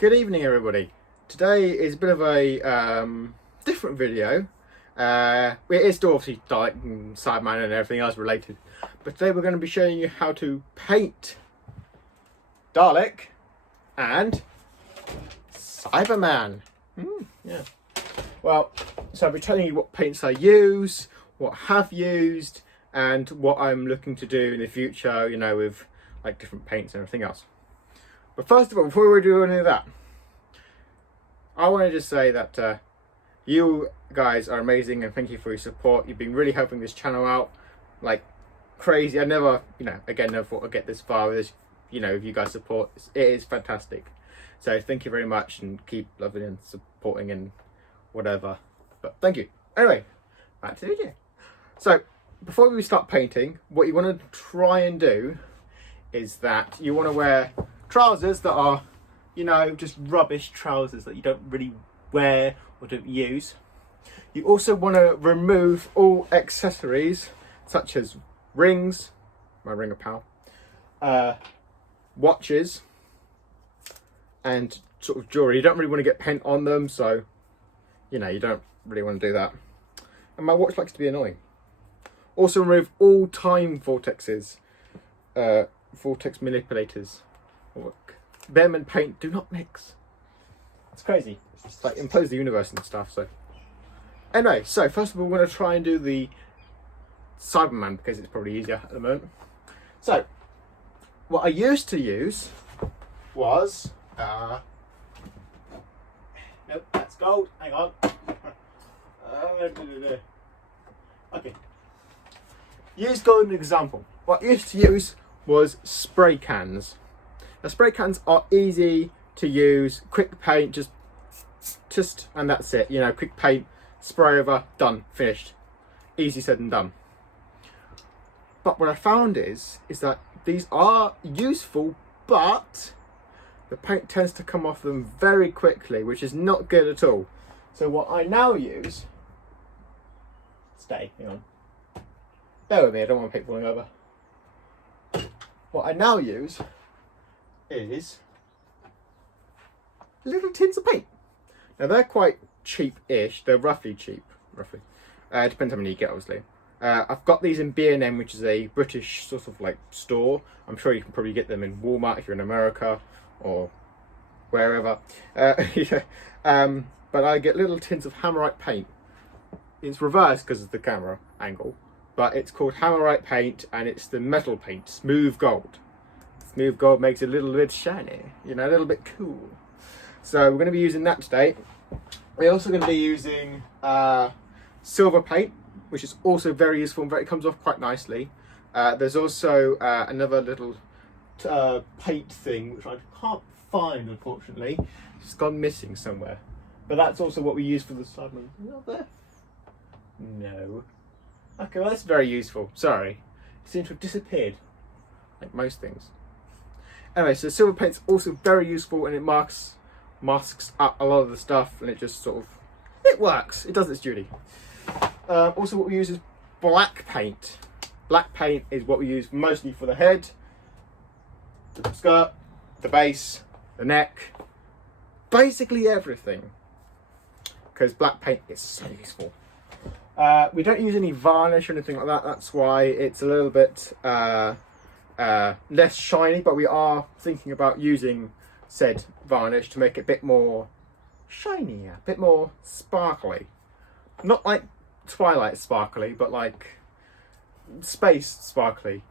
Good evening, everybody. Today is a bit of a different video. It is still obviously Dalek and Cyberman and everything else related, but today we're going to be showing you how to paint Dalek and Cyberman. Yeah. Well, so I'll be telling you what paints I use, what I have used, and what I'm looking to do in the future, you know, with like different paints and everything else. But first of all, before we do any of that, I want to just say that you guys are amazing and thank you for your support. You've been really helping this channel out like crazy. I never, never thought I'd get this far with this, with you guys' support. It is fantastic. So thank you very much and keep loving and supporting and whatever. But thank you. Anyway, back to the video. So before we start painting, what you want to try and do is that you want to wear trousers that are, just rubbish trousers that you don't really wear or don't use. You also want to remove all accessories such as rings, my ring of power, watches, and sort of jewelry. You don't really want to get paint on them, so you don't really want to do that. And my watch likes to be annoying. Also remove all time vortexes, vortex manipulators. Them and paint do not mix. It's crazy. It's like impose the universe and stuff. So anyway, so first of all, we're going to try and do the Cyberman because it's probably easier at the moment. So what I used to use was nope, that's gold. Hang on. Okay. Use golden example. What I used to use was spray cans. Now spray cans are easy to use, quick paint, just and that's it. Quick paint, spray over, done, finished. Easy said and done. But what I found is that these are useful, but the paint tends to come off them very quickly, which is not good at all. So what I now use, hang on. Bear with me, I don't want paint falling over. What I now use is little tins of paint. Now they're quite cheap-ish. They're roughly cheap. It depends how many you get, obviously. I've got these in B&M, which is a British sort of like store. I'm sure you can probably get them in Walmart if you're in America or wherever. Yeah. But I get little tins of Hammerite paint. It's reversed because of the camera angle, but it's called Hammerite paint, and it's the metal paint, smooth gold. Smooth gold makes it a little bit shiny, a little bit cool. So we're going to be using that today. We're also going to be using silver paint, which is also very useful and it comes off quite nicely. There's also another little paint thing, which I can't find, unfortunately. It's gone missing somewhere. But that's also what we use for the Cyberman. Is it up there? No. Okay, well that's very useful. Sorry. It seems to have disappeared, like most things. Anyway, so silver paint's also very useful, and it masks up a lot of the stuff, and it just sort of, it works. It does its duty. Also what we use is black paint. Black paint is what we use mostly for the head, the skirt, the base, the neck, basically everything. Because black paint is so useful. We don't use any varnish or anything like that. That's why it's a little bit less shiny, but we are thinking about using said varnish to make it a bit more shinier, a bit more sparkly. Not like Twilight sparkly, but like space sparkly.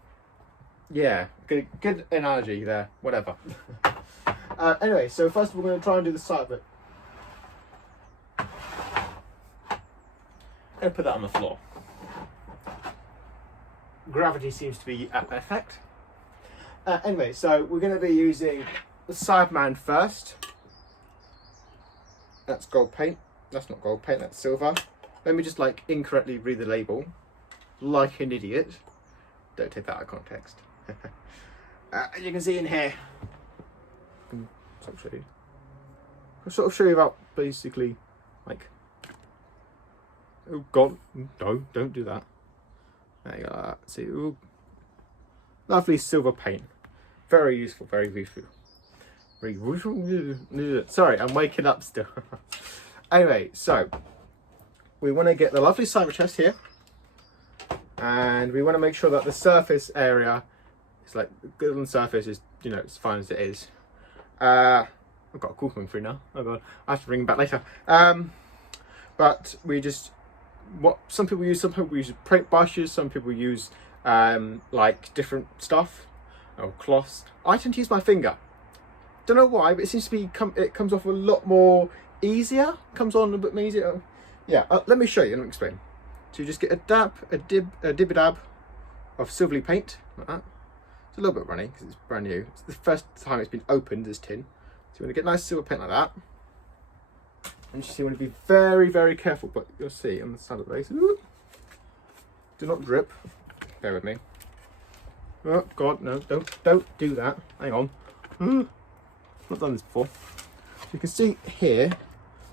Yeah, good analogy there, whatever. Anyway, so first we're going to try and do the side of it. I'm going to put that on the floor. Gravity seems to be at effect. Anyway, so we're going to be using the Cyberman first. That's gold paint. That's not gold paint, that's silver. Let me just incorrectly read the label. Like an idiot. Don't take that out of context. As you can see in here, I'll sort of show you about basically oh god, no, don't do that. There you go. See, ooh. Lovely silver paint. Very useful, very useful. Sorry, I'm waking up still. Anyway, so we want to get the lovely cyber chest here, and we want to make sure that the surface area is like good on the surface is, you know, as fine as it is. I've got a call coming through now. Oh god, I have to ring back later. But we just some people use paint brushes, some people use like different stuff or cloths. I tend to use my finger. Don't know why, but it seems to be it comes off a lot more easier. Comes on a bit more easier. Yeah, let me show you. Let me explain. So you just get a dib-a-dab of silvery paint like that. It's a little bit runny because it's brand new. It's the first time it's been opened, this tin. So you want to get nice silver paint like that. And you want to be very, very careful, but you'll see on the side of the base. Do not drip. Bear with me. Oh god, no, don't do that. Hang on. Not done this before. So you can see here, a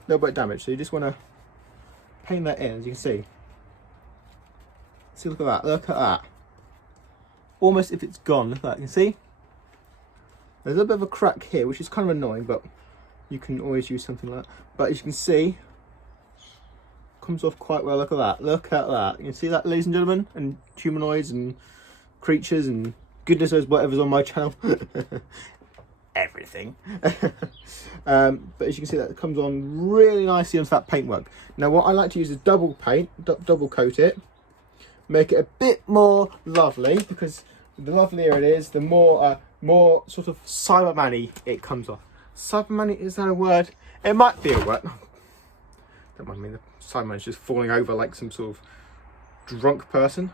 little bit of damage. So you just want to paint that in, as you can see. See, look at that. Look at that. Almost if it's gone. Look at that. You can see. There's a little bit of a crack here, which is kind of annoying, but you can always use something like that. But as you can see, comes off quite well. Look at that. Look at that. You can see that, ladies and gentlemen, and humanoids and creatures and goodness knows whatever's on my channel. Everything. But as you can see, that comes on really nicely onto that paintwork. Now, what I like to use is double paint, double coat it, make it a bit more lovely, because the lovelier it is, the more sort of cyberman-y it comes off. Cyberman, is that a word? It might be a word. Don't mind me, the Cyberman's just falling over like some sort of drunk person.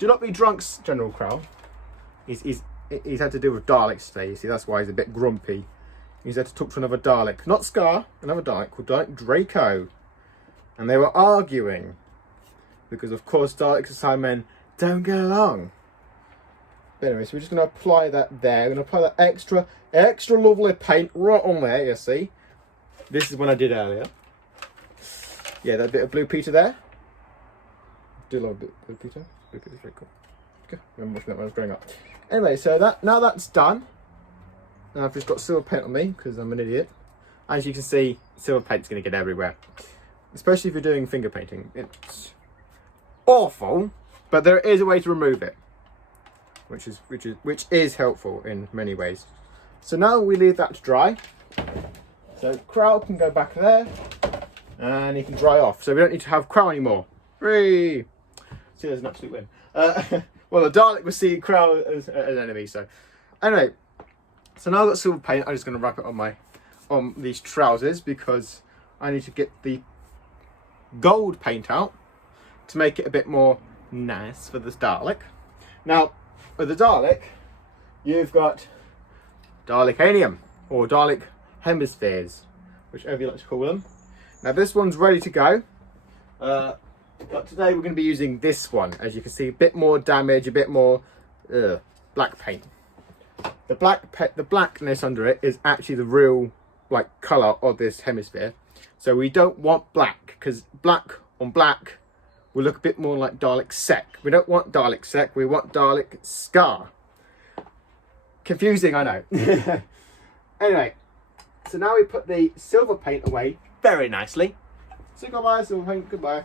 Do not be drunks, General Crow. He's had to deal with Daleks today, you see, that's why he's a bit grumpy. He's had to talk to another Dalek, not Scar, another Dalek called Dalek Draco. And they were arguing, because of course Daleks and Cybermen don't get along. But anyway, so we're just going to apply that there. We're going to apply that extra lovely paint right on there, you see. This is what I did earlier. Yeah, that bit of Blue Peter there. Do love a bit of Blue Peter. Blue Peter's very cool. Okay, I remember watching that when I was growing up. Anyway, so now that's done. Now I've just got silver paint on me because I'm an idiot. As you can see, silver paint's going to get everywhere, especially if you're doing finger painting. It's awful, but there is a way to remove it, which is helpful in many ways. So now we leave that to dry. So Crow can go back there, and he can dry off. So we don't need to have Crow anymore. Free. See, there's an absolute win. Well, the Dalek was seeing Crow as an enemy. So anyway, so now I've got silver paint. I'm just going to wrap it on these trousers because I need to get the gold paint out to make it a bit more nice for this Dalek. Now, with the Dalek, you've got Dalekanium or Dalek hemispheres, whichever you like to call them. Now, this one's ready to go. But today we're going to be using this one. As you can see, a bit more damage, a bit more black paint. The blackness under it is actually the real colour of this hemisphere. So we don't want black, because black on black will look a bit more like Dalek Sec. We don't want Dalek Sec, we want Dalek Scar. Confusing, I know. Anyway, so now we put the silver paint away very nicely. So goodbye, silver paint, goodbye.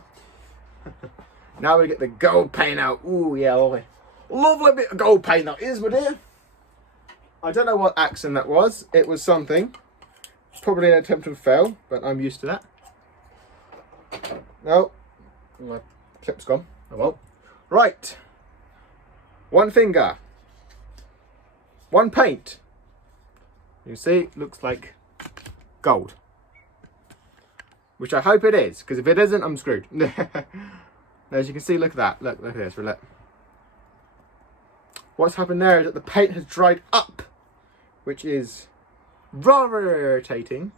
Now we get the gold paint out. Ooh, yeah, lovely. Lovely bit of gold paint that is, my dear. I don't know what accent that was. It was something. Probably an attempt to fail, but I'm used to that. No. My clip's gone. Oh well. Right. One finger. One paint. You see, looks like gold. Which I hope it is, because if it isn't, I'm screwed. As you can see, look at that. Look at this. What's happened there is that the paint has dried up, which is rather irritating.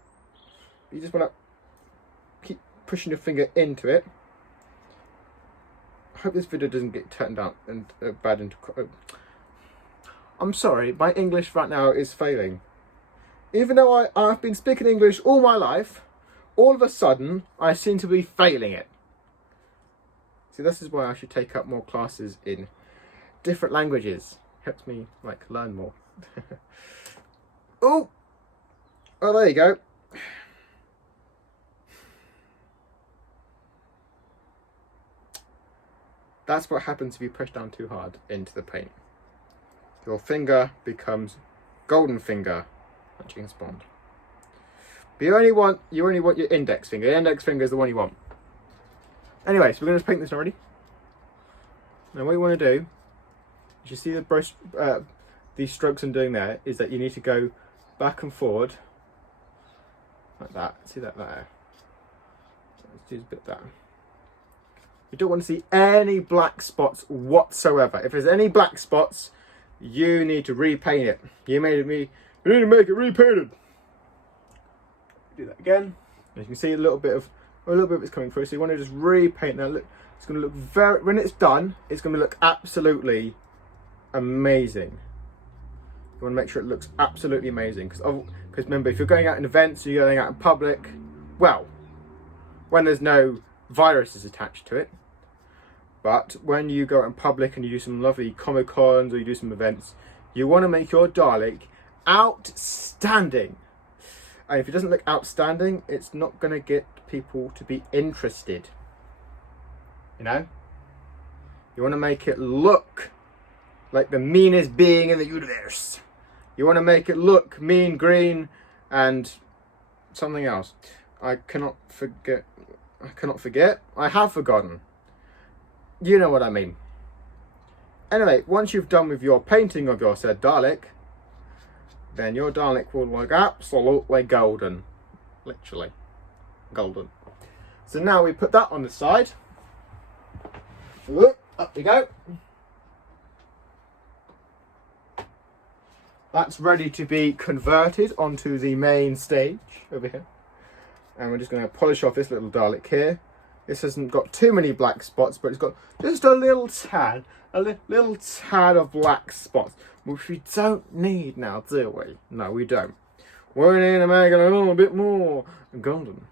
You just want to keep pushing your finger into it. I hope this video doesn't get turned out and bad into... I'm sorry, my English right now is failing. Even though I've been speaking English all my life, all of a sudden, I seem to be failing it. See, this is why I should take up more classes in different languages. Helps me, learn more. Oh, Oh, there you go. That's what happens if you press down too hard into the paint. Your finger becomes golden finger at James Bond. But you only want your index finger. The index finger is the one you want. Anyway, so we're going to paint this already. Now what you want to do is, you see the brush, these strokes I'm doing there, is that you need to go back and forward like that. See that there? Let's do a bit there. You don't want to see any black spots whatsoever. If there's any black spots, you need to repaint it. You need to make it repainted. Do that again. As you can see, a little bit of it's coming through. So you want to just repaint that. Look, it's going to look very. When it's done, it's going to look absolutely amazing. You want to make sure it looks absolutely amazing, because remember, if you're going out in events or you're going out in public, well, when there's no viruses attached to it. But when you go out in public and you do some lovely Comic Cons or you do some events, you want to make your Dalek outstanding. And if it doesn't look outstanding, it's not going to get people to be interested. You know? You want to make it look like the meanest being in the universe. You want to make it look mean, green, and something else. I cannot forget. I have forgotten. You know what I mean. Anyway, once you've done with your painting of your said Dalek, then your Dalek will look absolutely golden. Literally. Golden. So now we put that on the side. Up we go. That's ready to be converted onto the main stage over here. And we're just going to polish off this little Dalek here. This hasn't got too many black spots, but it's got just a little tad of black spots, which we don't need now, do we? No, we don't. We need to make it a little bit more golden.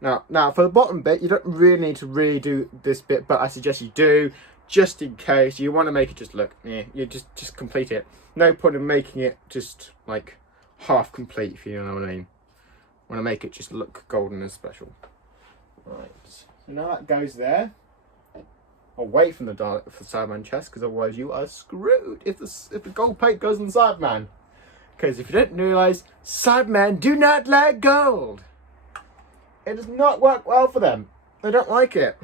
Now for the bottom bit, you don't really need to redo this bit, but I suggest you do, just in case you want to make it just look. You just complete it. No point in making it just like half complete, if you know what I mean. Want to make it just look golden and special. Right, so now that goes there, away from the Dalek for the Cyberman chest, because otherwise you are screwed if the gold paint goes on the Cyberman. Because if you don't realise, Cybermen do not like gold. It does not work well for them. They don't like it.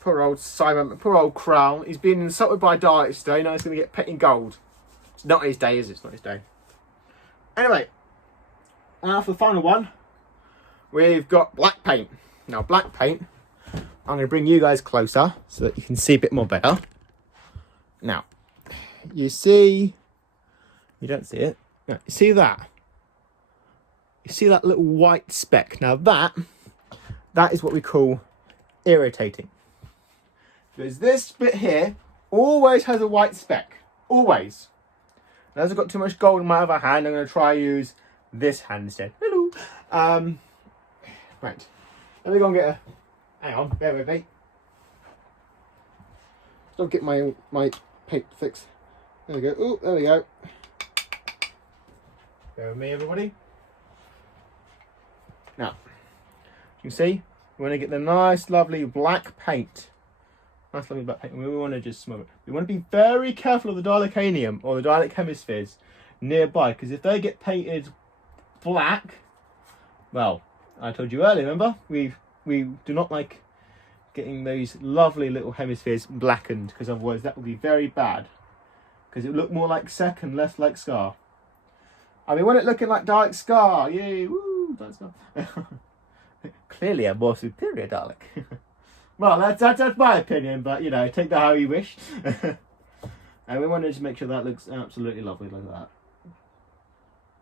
Poor old Cyberman, poor old Crown. He's been insulted by Daleks today. Now he's going to get painted gold. It's not his day, is it? It's not his day. Anyway, now for the final one. We've got black paint. Now black paint, I'm going to bring you guys closer so that you can see a bit more better. Now, you don't see it. No, you see that? You see that little white speck? Now that is what we call irritating. Because this bit here always has a white speck. Always. And as I've got too much gold in my other hand, I'm going to try use this hand instead. Hello. Right, let me go and get a. Hang on, bear with me. Don't get my paint fixed. There we go. Oh, there we go. Bear with me, everybody. Now, you can see, we want to get the nice, lovely black paint. Nice, lovely black paint. We want to just smooth it. We want to be very careful of the Dalekanium or the Dalek hemispheres nearby, because if they get painted black, well, I told you earlier, remember? We do not like getting those lovely little hemispheres blackened, because otherwise that would be very bad. Because it would look more like Sek and less like Scar. I mean, when it looking like Dalek Scar, yay, woo, Dalek Scar. Clearly a more superior Dalek. Well, that's my opinion, but you know, take that how you wish. And we wanted to make sure that looks absolutely lovely like that.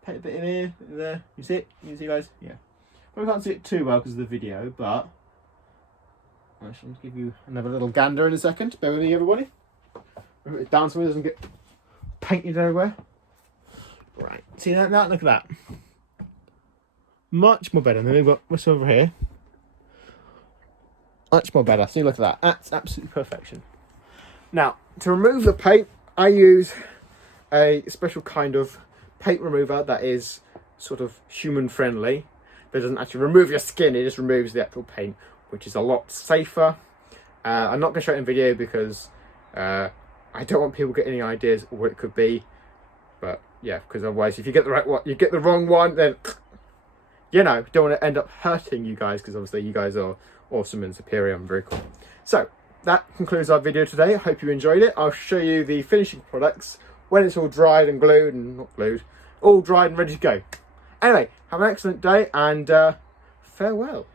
Paint a bit in here, in there. You see it? You see, guys? Yeah. Well, we can't see it too well because of the video, but I shall give you another little gander in a second. Bear with me, everybody. Move it down so it doesn't get painted everywhere. Right. See that? Look at that. Much more better. And then we've got what's over here. Much more better. See, look at that. That's absolutely perfection. Now, to remove the paint, I use a special kind of paint remover that is sort of human friendly. That doesn't actually remove your skin, it just removes the actual paint, which is a lot safer. I'm not going to show it in video because I don't want people getting any ideas of what it could be. But yeah, because otherwise if you get the right one, you get the wrong one, then you know, don't want to end up hurting you guys, because obviously you guys are awesome and superior and very cool. So that concludes our video today. I hope you enjoyed it. I'll show you the finishing products when it's all dried and glued, and not glued, all dried and ready to go. Anyway, have an excellent day, and farewell.